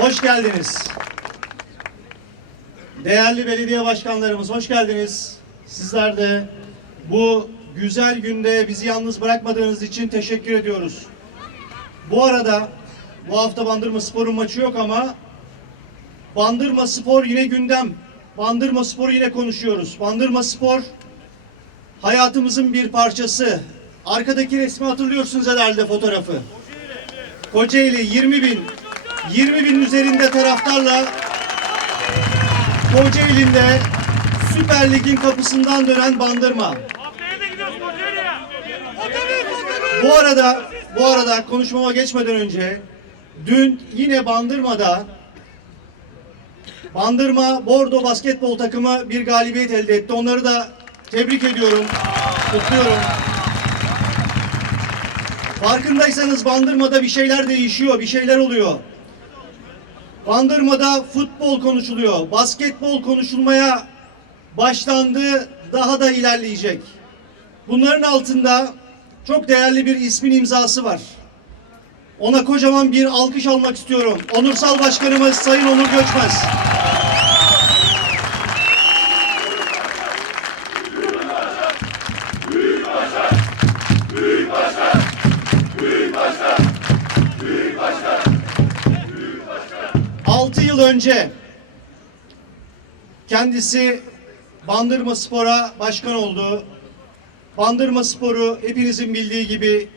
Hoş geldiniz. Değerli belediye başkanlarımız hoş geldiniz. Sizler de bu güzel günde bizi yalnız bırakmadığınız için teşekkür ediyoruz. Bu arada bu hafta Bandırma Spor'un maçı yok ama Bandırma Spor yine gündem. Bandırma Spor'u yine konuşuyoruz. Bandırma Spor hayatımızın bir parçası. Arkadaki resmi hatırlıyorsunuz herhalde fotoğrafı. Kocaeli 20 bin 20 bin üzerinde taraftarla Kocaeli'nde Süper Lig'in kapısından dönen Bandırma. Bu arada bu arada konuşmama geçmeden önce dün yine Bandırma'da Bandırma Bordo basketbol takımı bir galibiyet elde etti. Onları da tebrik ediyorum. Kutluyorum. Farkındaysanız Bandırma'da bir şeyler değişiyor, bir şeyler oluyor. Bandırma'da futbol konuşuluyor, basketbol konuşulmaya başlandı, daha da ilerleyecek. Bunların altında çok değerli bir ismin imzası var. Ona kocaman bir alkış almak istiyorum. Onursal Başkanımız Sayın Onur Göçmez. Yıl önce kendisi Bandırma Spor'a başkan oldu. Bandırma Spor'u hepinizin bildiği gibi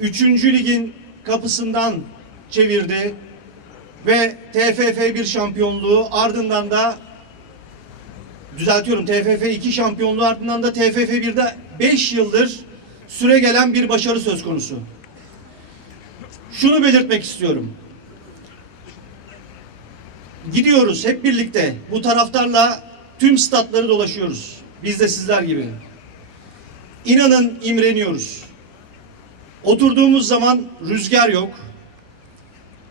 3. ligin kapısından çevirdi ve TFF 1 şampiyonluğu ardından da düzeltiyorum TFF 2 şampiyonluğu ardından da TFF 1'de 5 yıldır süre gelen bir başarı söz konusu. Şunu belirtmek istiyorum. Gidiyoruz hep birlikte bu taraftarla tüm statları dolaşıyoruz. Biz de sizler gibi. İnanın imreniyoruz. Oturduğumuz zaman rüzgar yok.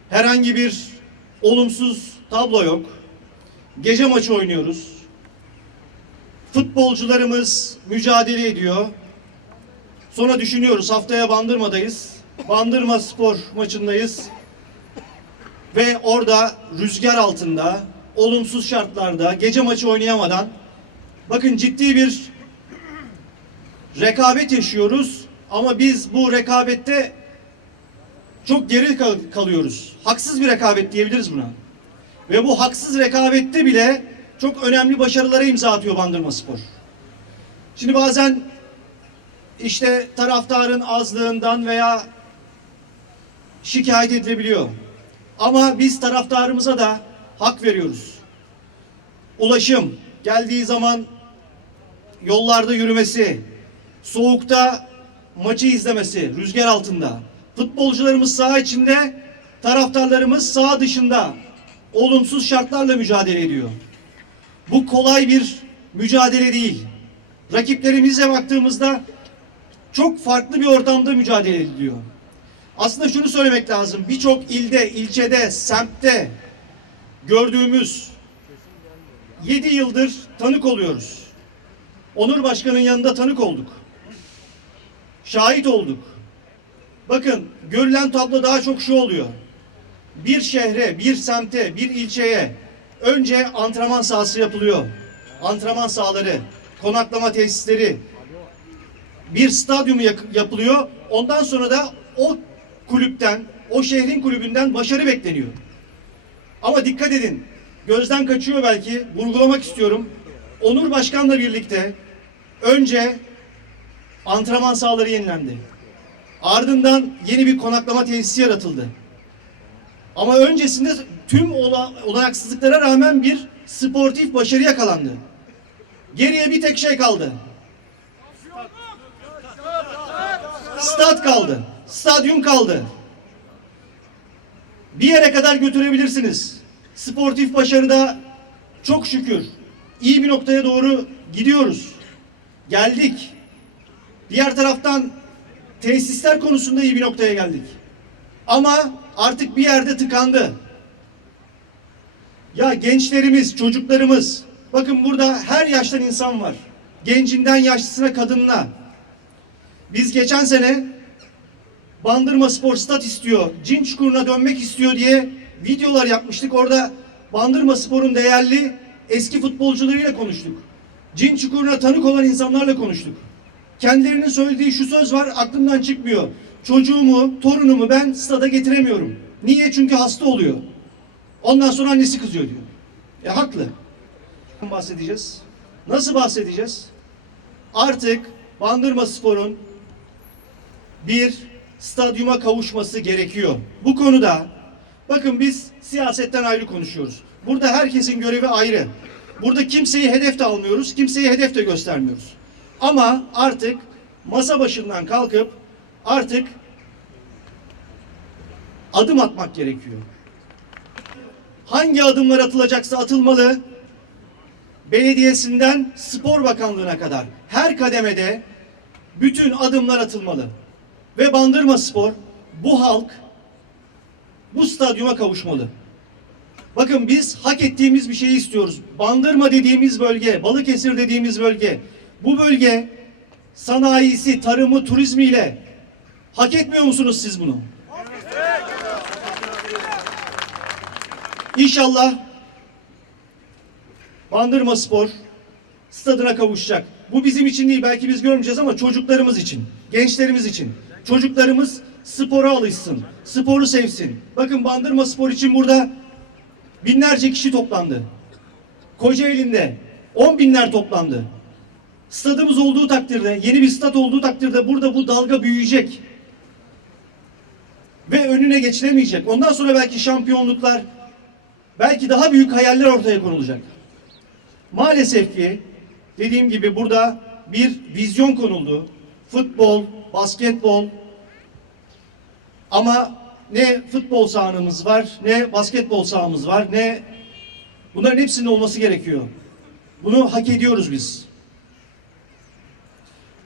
Herhangi bir olumsuz tablo yok. Gece maçı oynuyoruz. Futbolcularımız mücadele ediyor. Sonra düşünüyoruz haftaya Bandırma'dayız. Bandırma Spor maçındayız. Ve orada rüzgar altında, olumsuz şartlarda, gece maçı oynayamadan bakın ciddi bir rekabet yaşıyoruz ama biz bu rekabette çok geri kal- kalıyoruz. Haksız bir rekabet diyebiliriz buna. Ve bu haksız rekabette bile çok önemli başarılara imza atıyor Bandırma Spor. Şimdi bazen işte taraftarın azlığından veya şikayet edilebiliyor. Ama biz taraftarımıza da hak veriyoruz. Ulaşım geldiği zaman yollarda yürümesi, soğukta maçı izlemesi, rüzgar altında. Futbolcularımız saha içinde, taraftarlarımız saha dışında olumsuz şartlarla mücadele ediyor. Bu kolay bir mücadele değil. Rakiplerimize baktığımızda çok farklı bir ortamda mücadele ediliyor. Aslında şunu söylemek lazım. Birçok ilde, ilçede, semtte gördüğümüz 7 yıldır tanık oluyoruz. Onur Başkan'ın yanında tanık olduk. Şahit olduk. Bakın görülen tablo daha çok şu oluyor. Bir şehre, bir semte, bir ilçeye önce antrenman sahası yapılıyor. Antrenman sahaları, konaklama tesisleri, bir stadyum yapılıyor. Ondan sonra da o kulüpten, o şehrin kulübünden başarı bekleniyor. Ama dikkat edin, gözden kaçıyor belki, vurgulamak istiyorum. Onur Başkan'la birlikte önce antrenman sahaları yenilendi. Ardından yeni bir konaklama tesisi yaratıldı. Ama öncesinde tüm ola- olanaksızlıklara rağmen bir sportif başarı yakalandı. Geriye bir tek şey kaldı. Stat kaldı. Stadyum kaldı. Bir yere kadar götürebilirsiniz. Sportif başarıda çok şükür iyi bir noktaya doğru gidiyoruz. Geldik. Diğer taraftan tesisler konusunda iyi bir noktaya geldik. Ama artık bir yerde tıkandı. Ya gençlerimiz, çocuklarımız, bakın burada her yaştan insan var. Gencinden yaşlısına, kadınına. Biz geçen sene Bandırma Spor stat istiyor, cin çukuruna dönmek istiyor diye videolar yapmıştık. Orada Bandırma Spor'un değerli eski futbolcularıyla konuştuk. Cin çukuruna tanık olan insanlarla konuştuk. Kendilerinin söylediği şu söz var aklımdan çıkmıyor. Çocuğumu, torunumu ben stada getiremiyorum. Niye? Çünkü hasta oluyor. Ondan sonra annesi kızıyor diyor. E haklı. Bahsedeceğiz. Nasıl bahsedeceğiz? Artık Bandırma Spor'un bir stadyuma kavuşması gerekiyor. Bu konuda bakın biz siyasetten ayrı konuşuyoruz. Burada herkesin görevi ayrı. Burada kimseyi hedef de almıyoruz, kimseyi hedef de göstermiyoruz. Ama artık masa başından kalkıp artık adım atmak gerekiyor. Hangi adımlar atılacaksa atılmalı. Belediyesinden Spor Bakanlığı'na kadar her kademede bütün adımlar atılmalı. Ve Bandırma Spor bu halk bu stadyuma kavuşmalı. Bakın biz hak ettiğimiz bir şeyi istiyoruz. Bandırma dediğimiz bölge, Balıkesir dediğimiz bölge. Bu bölge sanayisi, tarımı, turizmiyle hak etmiyor musunuz siz bunu? İnşallah Bandırma Spor stadına kavuşacak. Bu bizim için değil belki biz görmeyeceğiz ama çocuklarımız için, gençlerimiz için. Çocuklarımız spora alışsın, sporu sevsin. Bakın Bandırma Spor için burada binlerce kişi toplandı. Kocaeli'nde on binler toplandı. Stadımız olduğu takdirde, yeni bir stat olduğu takdirde burada bu dalga büyüyecek. Ve önüne geçilemeyecek. Ondan sonra belki şampiyonluklar, belki daha büyük hayaller ortaya konulacak. Maalesef ki dediğim gibi burada bir vizyon konuldu. Futbol, basketbol ama ne futbol sahamız var, ne basketbol sahamız var, ne bunların hepsinin olması gerekiyor. Bunu hak ediyoruz biz.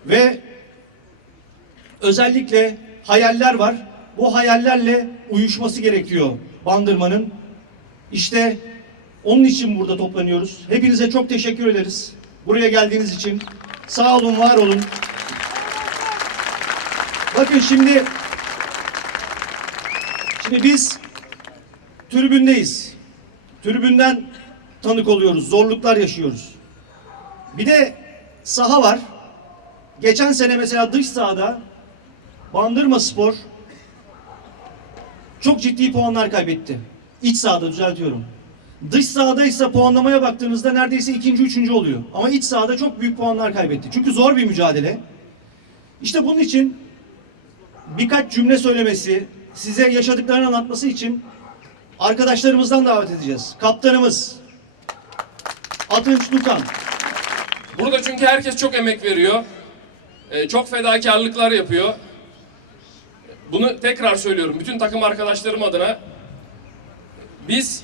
Ve özellikle hayaller var. Bu hayallerle uyuşması gerekiyor Bandırma'nın. İşte onun için burada toplanıyoruz. Hepinize çok teşekkür ederiz. Buraya geldiğiniz için. Sağ olun, var olun. Bakın şimdi Şimdi biz tribündeyiz. Tribünden tanık oluyoruz. Zorluklar yaşıyoruz. Bir de saha var. Geçen sene mesela dış sahada Bandırma Spor çok ciddi puanlar kaybetti. İç sahada düzeltiyorum. Dış sahada ise puanlamaya baktığınızda neredeyse ikinci, üçüncü oluyor. Ama iç sahada çok büyük puanlar kaybetti. Çünkü zor bir mücadele. İşte bunun için birkaç cümle söylemesi, size yaşadıklarını anlatması için arkadaşlarımızdan davet edeceğiz. Kaptanımız Atınç Dukan. Burada çünkü herkes çok emek veriyor. Ee, çok fedakarlıklar yapıyor. Bunu tekrar söylüyorum bütün takım arkadaşlarım adına. Biz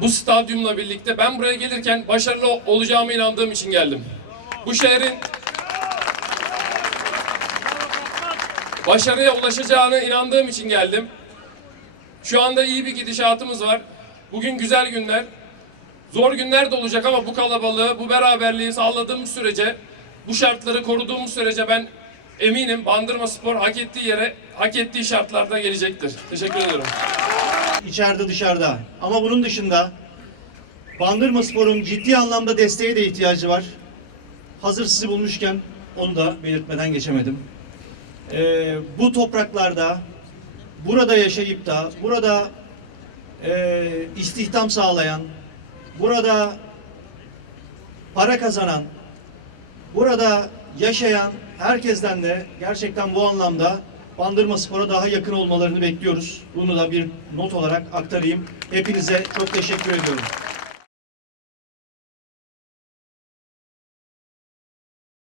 bu stadyumla birlikte ben buraya gelirken başarılı olacağıma inandığım için geldim. Bu şehrin başarıya ulaşacağına inandığım için geldim. Şu anda iyi bir gidişatımız var. Bugün güzel günler. Zor günler de olacak ama bu kalabalığı, bu beraberliği sağladığımız sürece, bu şartları koruduğumuz sürece ben eminim Bandırma Spor hak ettiği yere, hak ettiği şartlarda gelecektir. Teşekkür ederim. içeride dışarıda. Ama bunun dışında Bandırma Spor'un ciddi anlamda desteğe de ihtiyacı var. Hazır sizi bulmuşken onu da belirtmeden geçemedim. Ee, bu topraklarda burada yaşayıp da burada e, istihdam sağlayan, burada para kazanan, burada yaşayan herkesten de gerçekten bu anlamda Bandırma Spor'a daha yakın olmalarını bekliyoruz. Bunu da bir not olarak aktarayım. Hepinize çok teşekkür ediyorum.